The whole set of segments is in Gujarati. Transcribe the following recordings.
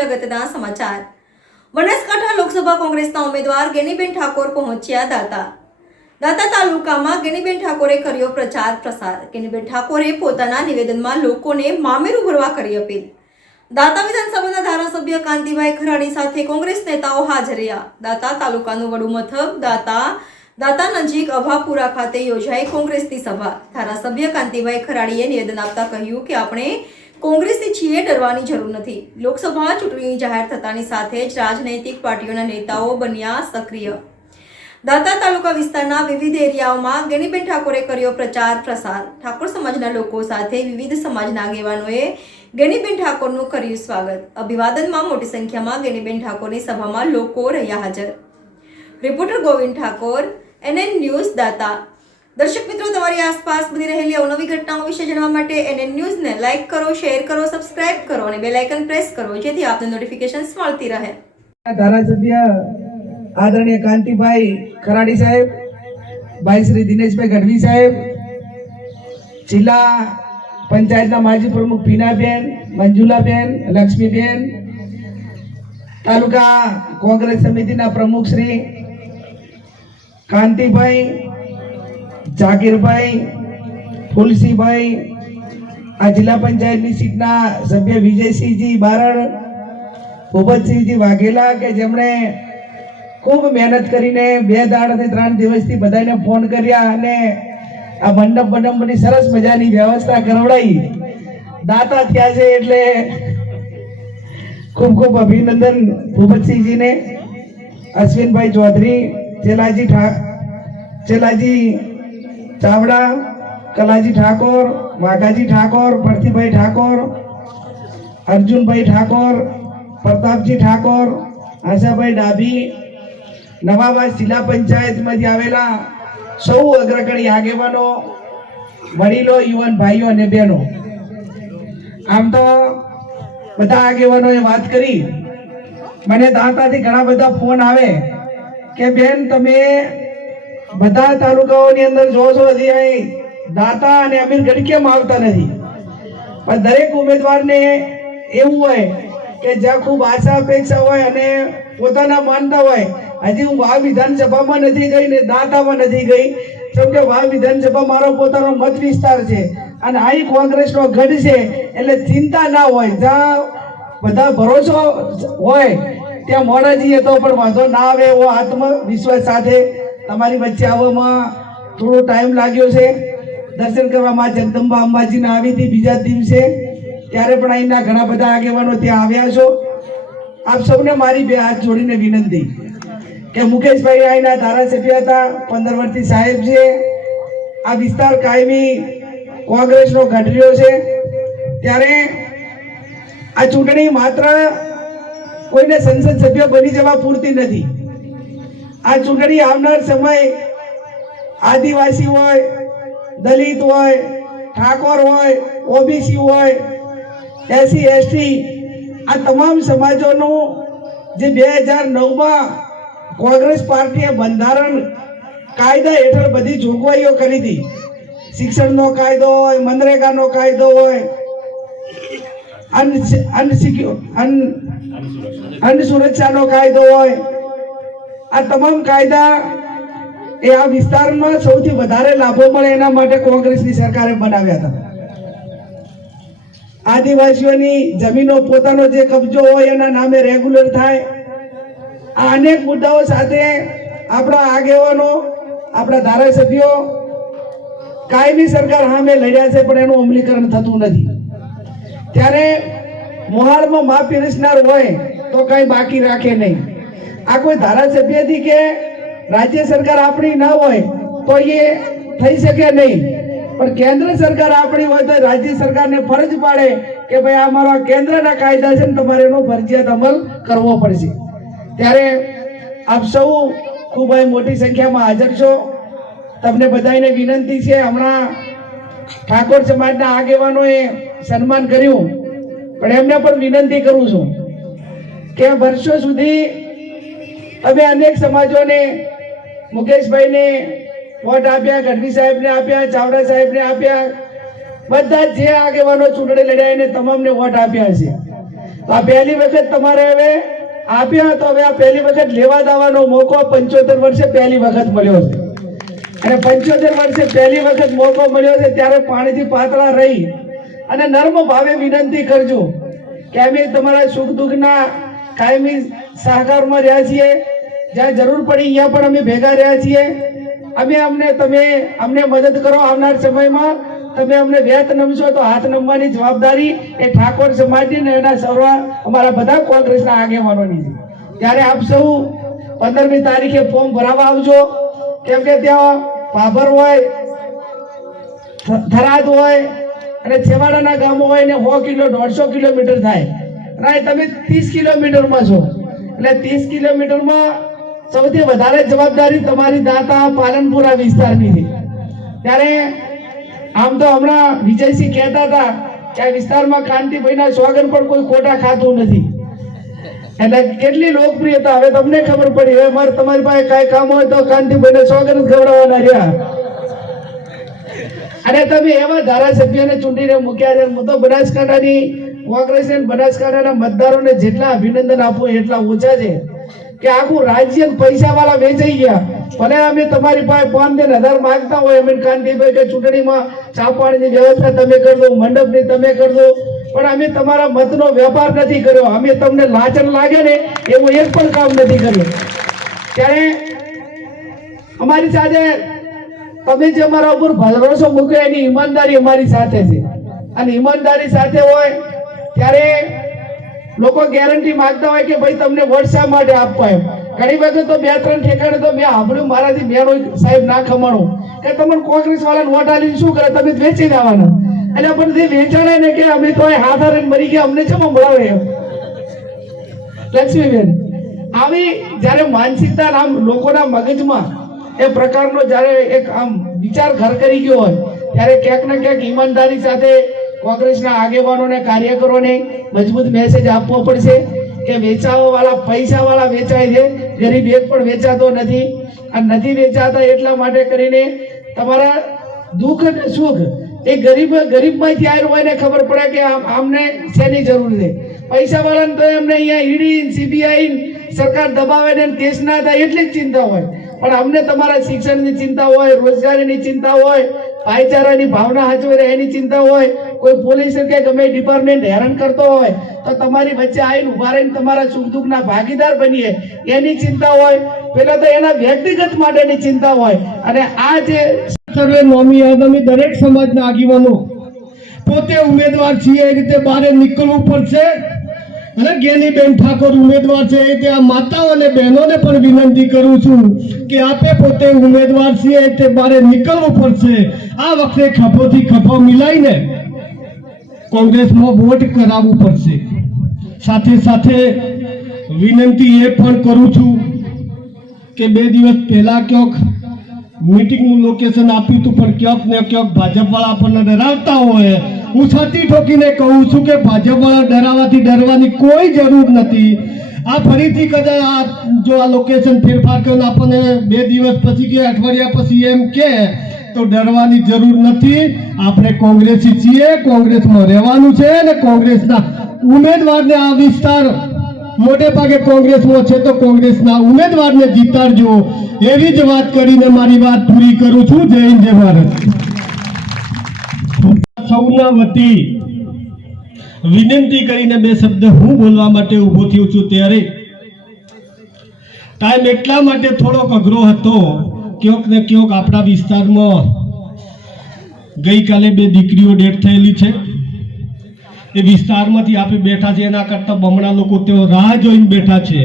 હવે અગત્યના સમાચાર। બનાસકાંઠા લોકસભા કોંગ્રેસના ઉમેદવાર ગેનીબેન ઠાકોર પહોંચ્યા દાતા તાલુકામાં ગેનીબેન ઠાકોરે કર્યો પ્રચાર પ્રસાર। ગેનીબેન ઠાકોરે પોતાના નિવેદનમાં લોકોને મામેરું ભરવા કરી અપીલ। દાતા વિધાનસભાના ધારાસભ્ય કાંતિભાઈ ખરાડી સાથે કોંગ્રેસ નેતાઓ હાજર રહ્યા। દાતા તાલુકાનું વડું મથક દાતા નજીક અભાપુરા ખાતે યોજાઈ કોંગ્રેસની સભા। ધારાસભ્ય કાંતિભાઈ ખરાડીએ નિવેદન આપતા કહ્યું કે આપણે કોંગ્રેસથી છીએ, ડરવાની જરૂર નથી। લોકસભા ચૂંટણી જાહેર થતાની સાથે જ રાજનૈતિક પાર્ટીઓના નેતાઓ બન્યા સક્રિય। દાતા તાલુકા વિસ્તારના વિવિધ એરિયાઓમાં ગેનીબેન ઠાકોરે કર્યો પ્રચાર પ્રસાર। ઠાકોર સમાજના લોકો સાથે વિવિધ સમાજના આગેવાનોએ ગેનીબેન ઠાકોરનું કર્યું સ્વાગત। અભિવાદનમાં મોટી સંખ્યામાં ગેનીબેન ઠાકોરની સભામાં લોકો રહ્યા હાજર। Reporter Govind Thakor, NN news દાતા। દર્શક મિત્રો, તમારી આસપાસ બની રહેલી અવનવી ઘટનાઓ વિશે જાણવા માટે NN ન્યૂઝને લાઇક કરો, શેર કરો, સબસ્ક્રાઇબ કરો અને બેલ આઇકન પ્રેસ કરો, જેથી આપને નોટિફિકેશન્સ મળતી રહે। ધારાસભ્ય આદરણીય કાંતિભાઈ ખરાડી સાહેબ, ભાઈ શ્રી દિનેશભાઈ ગઢવી સાહેબ, જિલ્લા પંચાયતના માજી પ્રમુખ પીનાબેન, મંજુલાબેન, લક્ષ્મીબેન, તાલુકા કોંગ્રેસ સમિતિના પ્રમુખ શ્રી કાંતિભાઈ, જાકીરભાઈ, ફુલસીભાઈ, આ જિલ્લા પંચાયતની સીટના સભ્ય વિજયસિંહજી બારડ, ભૂપતસિંહજી વાઘેલા કે જેમણે ખૂબ મહેનત કરીને 2 દાડાથી 3 દિવસથી બધાને ફોન કર્યા અને આ મંડપની સરસ મજાની વ્યવસ્થા કરાવડાઈ દાતા થયા છે, એટલે ખૂબ ખૂબ અભિનંદન ભૂપતસિંહજીને, અશ્વિનભાઈ ચૌધરી, ચેલાજી ચાવડા, કલાજી ઠાકોર, વાઘાજી ઠાકોર, પરથીભાઈ ઠાકોર, અર્જુનભાઈ ઠાકોર, પ્રતાપજી ઠાકોર, આશાભાઈ ડાભી, નવાબાદ જિલ્લા પંચાયતમાંથી આવેલા સૌ અગ્રગણી આગેવાનો, વડીલો, યુવાન ભાઈઓ અને બહેનો, આમ તો બધા આગેવાનોએ વાત કરી। મને દાતાથી ઘણા બધા ફોન આવે કે બેન તમે બધા તાલુકાઓની અંદર જો છો દાતા અને અમીરગઢ કેમ આવતા નથી? પણ દરેક ઉમેદવારને એવું હોય કે જ્યાં ખૂબ આશા અપેક્ષા હોય અને પોતાના માનતા હોય, હજી હું વાવ વિધાનસભામાં નથી ગઈ ને દાતામાં નથી ગઈ, કેમ કે વાવ વિધાનસભા મારો પોતાનો મત વિસ્તાર છે અને અહીં કોંગ્રેસનો ગઢ છે, એટલે ચિંતા ના હોય, જ્યાં બધા ભરોસો હોય ત્યાં મોડા જઈએ તો પણ વાંધો ના આવે એવો આત્મવિશ્વાસ સાથે તમારી વચ્ચે આવવામાં થોડો ટાઈમ લાગ્યો છે। દર્શન કરવામાં જગદંબા અંબાજીના આવી હતી બીજા દિવસે, ત્યારે પણ અહીંના ઘણા બધા આગેવાનો ત્યાં આવ્યા છો। આપ સૌને મારી 2 હાથ જોડીને વિનંતી કે મુકેશભાઈ અહીંના ધારાસભ્ય હતા, 15 વર્ષથી સાહેબ છે, આ વિસ્તાર કાયમી કોંગ્રેસનો ગઢ રહ્યો છે, ત્યારે આ ચૂંટણી માત્ર કોઈને સંસદ સભ્ય બની જવા પૂરતી નથી। આ ચૂંટણી આવનાર સમય આદિવાસી હોય, દલિત હોય, ઠાકોર હોય, ઓબીસી હોય, SC ST, આ તમામ સમાજોનું જે 2009માં કોંગ્રેસ પાર્ટીએ બંધારણ કાયદા હેઠળ બધી જોગવાઈઓ કરી હતી, શિક્ષણનો કાયદો હોય, મનરેગાનો કાયદો હોય, અન્ન સુરક્ષાનો કાયદો હોય, આ તમામ કાયદા એ આ વિસ્તારમાં સૌથી વધારે લાભો મળે એના માટે કોંગ્રેસની સરકારે બનાવ્યા હતા। આદિવાસીઓની જમીનો પોતાનો જે કબજો હોય એના નામે રેગ્યુલર થાય, આ અનેક મુદ્દાઓ સાથે આપણા આગેવાનો, આપણા ધારાસભ્યો કાયમી સરકાર સામે લડ્યા છે, પણ એનું અમલીકરણ થતું નથી। ત્યારે મોહાળમાં મા પીરસનાર હોય તો કઈ બાકી રાખે નહીં। આ કોઈ ધારાસભ્યથી કે રાજ્ય સરકાર આપણી ના હોય તો એ થઈ શકે નહીં, પણ કેન્દ્ર સરકાર આપણી હોય તો રાજ્ય સરકારને ફરજ પાડે કે ભાઈ આ મારા કેન્દ્રના કાયદા છે ને તમારે એનો ફરજિયાત અમલ કરવો પડશે। ત્યારે આપ સૌ ખૂબ મોટી સંખ્યામાં હાજર છો, તમને બધાને વિનંતી છે, હમણાં ઠાકોર સમાજના આગેવાનોએ સન્માન કર્યું, પણ એમને પણ વિનંતી કરું છું કે વર્ષો સુધી અમે અનેક સમાજોને, મુકેશભાઈને વોટ આપ્યા, ગઢવી સાહેબને આપ્યા, ચાવડા સાહેબને આપ્યા, બધા જે આગેવાનો ચૂંટણી લડ્યા એને તમામને વોટ આપ્યા છે, તો આ પહેલી વખત તમારે હવે આપ્યા, તો હવે આ પહેલી વખત લેવા દેવાનો મોકો 75 વર્ષે પહેલી વખત મળ્યો છે, અને 75 વર્ષે પહેલી વખત મોકો મળ્યો છે ત્યારે પાણીથી પાતળા રહી અને નર્મ ભાવે વિનંતી કરજો કે અમે તમારા સુખ દુઃખના કાયમી સહકારમાં રહ્યા છીએ, જ્યાં જરૂર પડી અહીંયા પણ અમે ભેગા રહ્યા છીએ. તમે અમને મદદ કરો. આવનાર સમયમાં તમે અમને વેત નમશો તો હાથ નમવાની જવાબદારી એ ઠાકોર સમાજની ને એના સર્વ અમારા બધા કોંગ્રેસના આગેવાનોની છે. ત્યારે આપ સૌ 15મી તારીખે ફોર્મ ભરાવા આવજો, કેમ કે ત્યાં ભાભર હોય, થરાદ હોય અને છેવાડાના ગામો હોય ને 100 કિલોમીટર થાય, અને તમે 30 કિલોમીટરમાં છો, એટલે 30 કિલોમીટરમાં સૌથી વધારે જવાબદારી તમારી દાતા પાલનપુરા વિસ્તારની છે. ત્યારે આમ તો હમણાં વિજયસિંહ કહેતા હતા કે આ વિસ્તારમાં કાંતિભાઈના સોગન પણ કોઈ ખોટા ખાતું નથી, એટલે કેટલી લોકપ્રિયતા હવે તમને ખબર પડી. હવે મારે તમારી પાસે કાંઈ કામ હોય તો કાંતિભાઈને સોગન જ ખવડાવવાના રહ્યા. અને તમે એવા ધારાસભ્યોને ચૂંટીને મૂક્યા છે. હું તો બનાસકાંઠાની કોંગ્રેસ અને બનાસકાંઠાના મતદારોને જેટલા અભિનંદન આપો એટલા ઓછા છે કે આખું રાજ્ય પૈસા વાળા વેચાઈ ગયા. ભલે અમે તમારી પાસે 5,000 માંગતા હોય, અમે કાંતિભાઈ કે ચૂંટણીમાં ચા પાણીની વ્યવસ્થા તમે કરી દો, મંડપની તમે કરી દો, પણ અમે તમારા મતનો વેપાર નથી કર્યો. અમે તમને લાચન લાગે ને એવું એક પણ કામ નથી કર્યું. ત્યારે અમારી સાથે તમે જે અમારા ઉપર ભરોસો મૂક્યો એની ઈમાનદારી અમારી સાથે છે, અને ઈમાનદારી સાથે હોય ત્યારે લોકો ગેરંટી માંગતા હોય કે ભાઈ તમને વોટ શા માટે આપવા એમ. ઘણી વખત તો 2-3 ઠેકાણે તો મેં સાંભળ્યું મારાથી બેનો સાહેબ ના ખમાણો કે તમને કોંગ્રેસ વાળાને વોટ આલીને શું કરે, તમે વેચી દેવાના. એટલે પણ જે વેચાણે ને કે અમે તો હાથ હારે મરી ગયા, અમને છે મળાવે એમ. લક્ષ્મીબેન, આવી જ્યારે માનસિકતા આમ લોકોના મગજમાં એ પ્રકારનો જ્યારે એક આમ વિચાર ઘર કરી ગયો હોય ત્યારે ક્યાંક ને ક્યાંક ઈમાનદારી સાથે કોંગ્રેસના આગેવાનોને કાર્યકરોને મજબૂત મેસેજ આપવો પડશે કે વેચાવા વાળા પૈસા વાળા વેચાય છે, ગરીબ એક પણ વેચાતો નથી. આ નથી વેચાતા એટલા માટે કરીને તમારા દુઃખ અને સુખ એ ગરીબમાંથી આવ્યું હોય ને ખબર પડે કે આમને શેની જરૂર છે. પૈસા વાળાને તો એમને અહીંયા ઈડી CBI સરકાર દબાવે ને કેસ ના થાય એટલી જ ચિંતા હોય, પણ અમને તમારા શિક્ષણની ચિંતા હોય, રોજગારીની ચિંતા હોય, ભાઈચારાની ભાવના હાચવી રહે એની ચિંતા હોય, કોઈ પોલીસ કે ગમે ડિપાર્ટમેન્ટ હેરાન કરતો હોય તો તમારી વચ્ચે આવીને ઉભા રહીને તમારા સુખ દુઃખના ભાગીદાર બનીએ એની ચિંતા હોય. પેલા તો એના વ્યક્તિગત માટેની ચિંતા હોય. અને આ જે સર્વે નોમી આદમી દરેક સમાજના આગેવાનો પોતે ઉમેદવાર છીએ એ રીતે બહાર નીકળવું પડશે. અને ગેનીબેન ઠાકોર ઉમેદવાર છે એ આ માતાઓ અને બહેનોને પણ વિનંતી કરું છું કે આપે પોતે ઉમેદવાર છીએ તે બહાર નીકળવું પડશે. આ વખતે ખભોથી ખભો મિલાઈને કોંગ્રેસમાં વોટ કરાવવું પડશે. સાથે સાથે વિનંતી એ પણ કરું છું કે 2 દિવસ પહેલા ક્યાંક મીટિંગનું લોકેશન આપ્યું હતું, પણ ક્યાંક ને ક્યાંક ભાજપવાળા આપણને ડરાવતા હોય. હું છાતી ઠોકીને કહું છું કે ભાજપવાળા ડરવાની કોઈ જરૂર નથી. આ ફરીથી કદાચ જો આ લોકેશન ફેરફાર કરીને આપણને 2 દિવસ પછી કે અઠવાડિયા પછી એમ કે તો ડરવાની જરૂર નથી. આપણે કોંગ્રેસી છીએ, કોંગ્રેસમાં રહેવાનું છે અને કોંગ્રેસના ઉમેદવારને આ વિસ્તાર મોટે ભાગે કોંગ્રેસમાં છે તો કોંગ્રેસના ઉમેદવારને જીતાડજો. એવી જ વાત કરીને મારી વાત પૂરી કરું છું. જય હિન્દ, જય ભારત. સૌના વતી વિનંતી કરીને 2 શબ્દ હું બોલવા માટે ઊભો થયો છું. ત્યારે ટાઈમ એટલા માટે થોડોક અઘરો હતો, ક્યોક ને ક્યોક આપણા વિસ્તારમાં ગઈકાલે 2 દીકરીઓ ડેથ થયેલી છે. એ વિસ્તારમાંથી આપણે બેઠા છે એના કરતા બમણા લોકો તેઓ રાહ જોઈને બેઠા છે.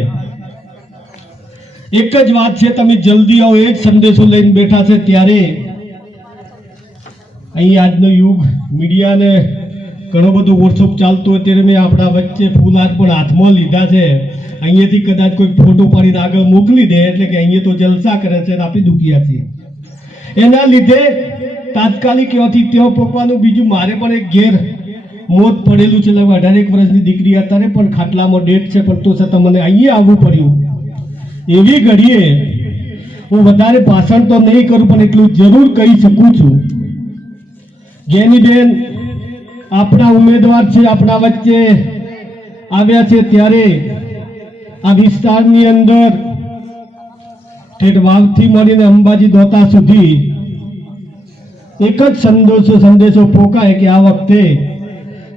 એક જ વાત છે, તમે જલ્દી આવો એ જ સંદેશો લઈને બેઠા છે. ત્યારે અહીં આજનો યુગ મીડિયાને ઘણો બધો વોટ્સઅપ ચાલતો હોય ત્યારે મેં આપણા વચ્ચે ફૂલહાર પણ હાથમાં લીધા છે. અહીંયાથી કદાચ કોઈ ફોટો પાડીને આગળ મોકલી દે એટલે કે અહીંયા તો જલસા કરે છે, આપણે દુખિયા છીએ. એના લીધે તાત્કાલિક ત્યાંથી ત્યાં પકવાનું. બીજું મારે પણ એક ઘેર મોત પડેલું છે, 18 વર્ષની દીકરી અત્યારે પણ ખાટલામાં ડેટ છે, પણ તો છતાં મને અહીંયા આવવું પડ્યું. એવી ઘડીએ હું વધારે ભાષણ તો નહીં કરું, પણ એટલું જરૂર કહી શકું છું. ગેનીબેન આપણા ઉમેદવાર છે, આપણા વચ્ચે આવ્યા છે ત્યારે આ વિસ્તારની અંદર ઠેઠ વાવથી મળીને અંબાજી દોતા સુધી એક જ સંદેશો પોકાય કે આ વખતે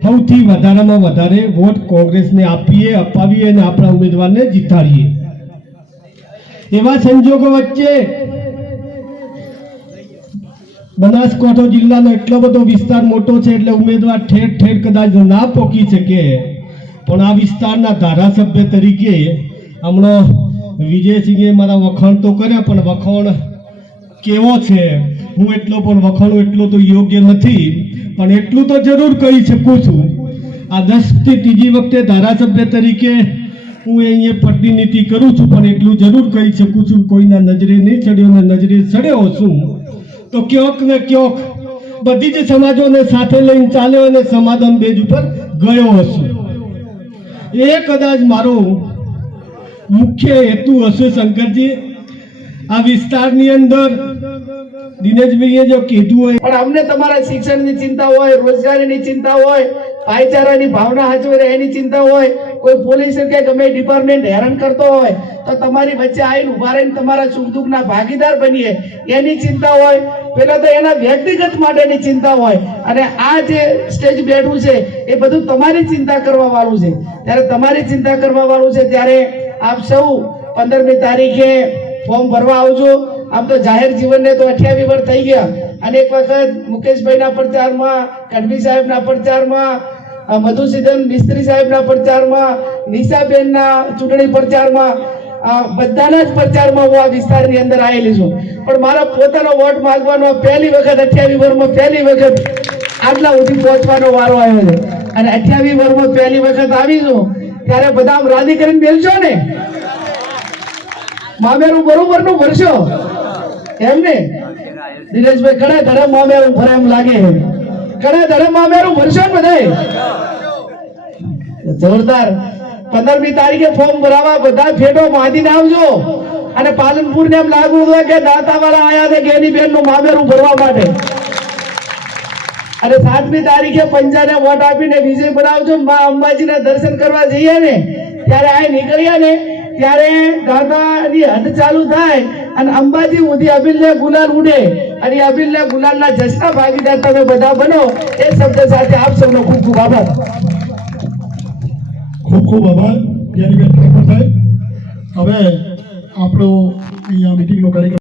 સૌથી વધારેમાં વધારે વોટ કોંગ્રેસને અપાવીએ અને આપણા ઉમેદવારને જીતાડીએ. એવા સંજોગો વચ્ચે બનાસકાંઠા જિલ્લાનો એટલો બધો વિસ્તાર મોટો છે એટલે ઉમેદવાર ઠેર ઠેર કદાચ ના પહોંચી શકે, પણ આ વિસ્તારના ધારાસભ્ય તરીકે હમણાં વિજયસિંહે મારા વખાણ તો કર્યા, પણ વખાણ કેવો છે હું વખાણું એટલો તો યોગ્ય નથી, પણ એટલું તો જરૂર કહી શકું છું. આ 10થી ત્રીજી વખતે ધારાસભ્ય તરીકે હું અહીંયા પ્રતિનિધિ કરું છું, પણ એટલું જરૂર કહી શકું છું કોઈના નજરે નહીં ચડ્યો ને નજરે ચડ્યો છું તો ક્યાંક ને ક્યાંક બધી જ સમાજોને સાથે લઈને ચાલ્યો અને સમાધાન બેજ ઉપર ગયો હશું. એ કદાચ મારો મુખ્ય હેતુ હશે. શંકરજી, આ વિસ્તારની અંદર દિનેશભાઈએ જો કીધું હોય, પણ અમને તમારા શિક્ષણની ચિંતા હોય, રોજગારીની ચિંતા હોય, ભાઈચારાની ભાવના સાચવી રહે એની ચિંતા હોય, કોઈ પોલીસ કે ગમે ડિપાર્ટમેન્ટ હેરાન કરતો હોય તો તમારી વચ્ચે આવીને ઉભા રહીને તમારા સુખ દુઃખના ભાગીદાર બનીએ એની ચિંતા હોય. પેલા તો એના વ્યક્તિગત માટેની ચિંતા હોય, અને આ જે સ્ટેજ બેઠું છે એ બધું તમારી ચિંતા કરવા વાળું છે. ત્યારે તમારી ચિંતા કરવા વાળું છે ત્યારે આપ સૌ 15મી તારીખે ફોર્મ ભરવા આવજો. આમ તો જાહેર જીવનને તો 28 વર્ષ થઈ ગયા, અને એક વખત મુકેશભાઈના પ્રચારમાં, કડવી સાહેબના પ્રચારમાં, મધુસૂદન મિસ્ત્રી સાહેબના પ્રચારમાં, નિશાબેનના ચૂંટણી પ્રચારમાં, બધાના જ પ્રચારમાં હું આ વિસ્તારની અંદર આવેલી છું. પણ મારા પોતાનો વોટ માંગવાનો પહેલી વખત 28 વર્ષમાં પહેલી વખત આટલા સુધી પહોંચવાનો વારો આવ્યો છે. અને 28 વર્ષમાં પહેલી વખત આવી છું ત્યારે બધા આમ રાજી કરીને બેલશો ને, મામેરું બરોબર નું ભરશો એમ ને દિનેશભાઈ? ઘણા ધડા મામેરું ભરે એમ લાગે, ઘણા ધડા મામેરું ભરશો ને બધાય? જોરદાર. 15મી તારીખે ફોર્મ ભરાવા બધા ફેટો માધીને આવજો. અને પાલનપુર ને એમ લાગુ હોય કે દાંતાવાળા આયા છે ગેની બેન નું મામેરું ભરવા માટે. અને 7મી તારીખે પંજાને વોટ આપીને વિજય બનાવજો. માં અંબાજીના દર્શન કરવા જઈએ ને ત્યારે આ નીકળ્યા ને ત્યારે દાદાની હદ ચાલુ થાય અને અંબાજી સુધી અબિલને ગુલાલ ઉડે, અને અબિલને ગુલાલના જશના ભાગીદાર તમે બધા બનો. એ શબ્દ સાથે આપ સૌનો ખૂબ ખૂબ આભાર. ખૂબ ખૂબ આભાર જ્ઞાનીબેન ઠાકોર સાહેબ. હવે આપણો અહીંયા મિટિંગનો કાર્યક્રમ